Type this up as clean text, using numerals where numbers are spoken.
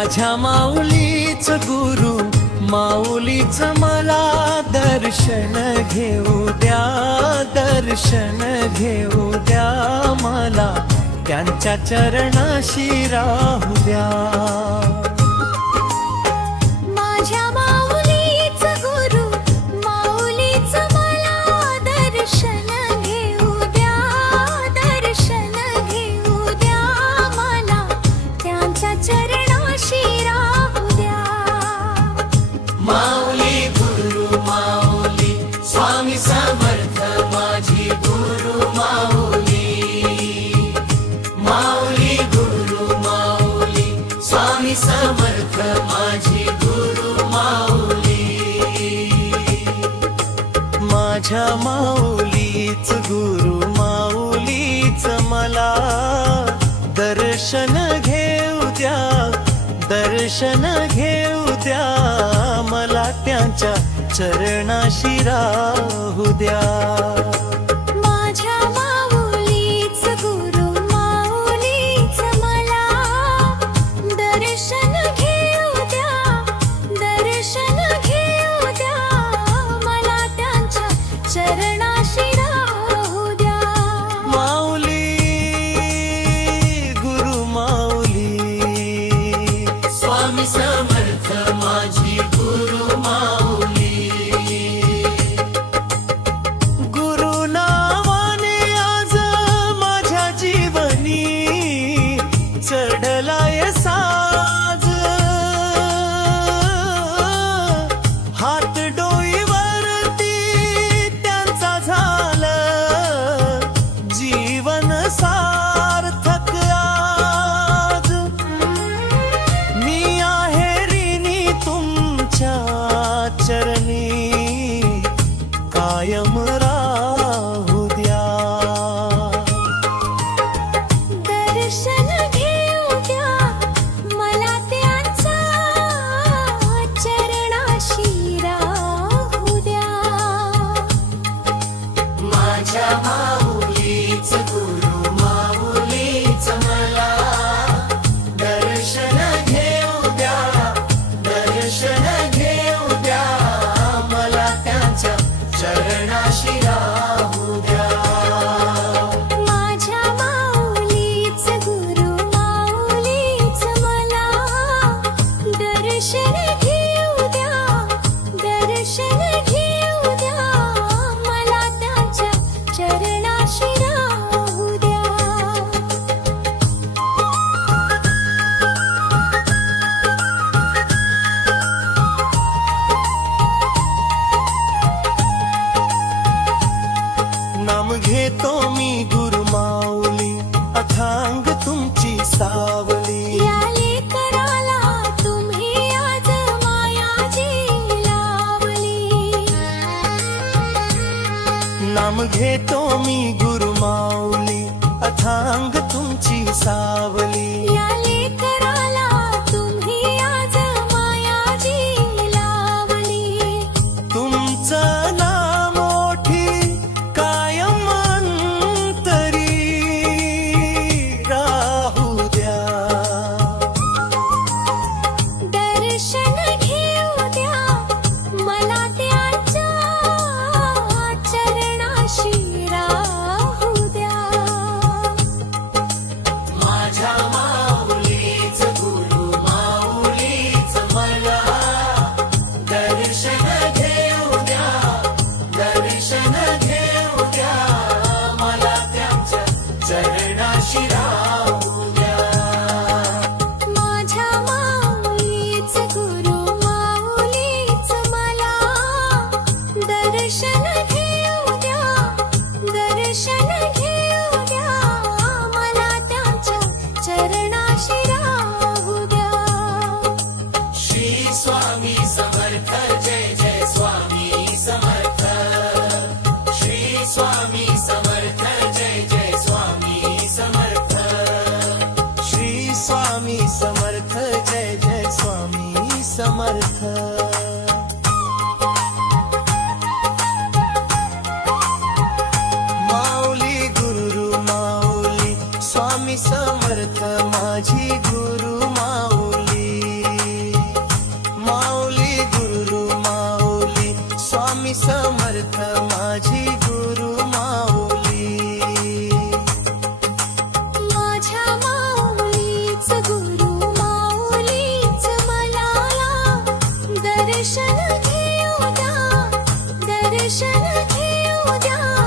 माझ्या माऊलीच गुरु माऊलीच मला दर्शन घेऊ द्या, दर्शन घेऊ द्या मला, त्यांच्या चरणाशी राहू द्या। माझ्या माऊलीच गुरु माऊलीच मला दर्शन घेऊ द्या, दर्शन घेऊ द्या मला, त्यांच्या चरणाशी राहू द्या। माऊली गुरु माऊली स्वामी समर्थ माझी गुरु माऊली, माऊली गुरु माऊली स्वामी समर्थ माझी गुरु माऊली। माझ्या माऊलीच गुरु माऊलीच मला दर्शन घेऊ द्या, दर्शन घेऊ द्या मला, त्यांच्या चरणाशी राहू द्या। माझ्या माऊलीच गुरु माऊलीच मला दर्शन घेऊ द्या, दर्शन घेऊ द्या मला, त्यांच्या चरणाशी राहू द्या। माऊली गुरु माऊली स्वामी समर्थ माझी गुरु माऊली। गुरु नावाने आज माझ्या जीवनी चढलाय साज, हात डोईवरती त्यांचा झालं जीवन सार्थक आज। मी आहे ऋणी तुमच्या चरणी कायम राहू द्या। दर्शन घेऊ द्या मला, त्यांचा चरणाशी राहू द्या। माझ्या माऊलीच गुरु माऊलीच मला दर्शन घेऊ द्या, दर्शन घेऊ द्या मला, त्यांच्या चरणाशी राहू द्या। माझ्या माऊलीच गुरु माऊलीच मला दर्शन घेऊ द्या, दर्शन घेऊ द्या मला, त्यांच्या चरणाशी राहू द्या। नाम घेतो मी गुरु माऊली अथांग तुमची सावली। याले कराला तुम्ही आज मायाजी लावली। नाम घेतो मी गुरु माऊली अथांग तुमची सावली। याले कराला तुम्ही आज मायाजी लावली। तुमचं नाम मोठी कायम अंतरी राहू द्या। दर्शन घेऊ द्या मला, त्यांच्या चरणाशी राहू दर्शन घेऊ द्या, दर्शन घेऊ द्या.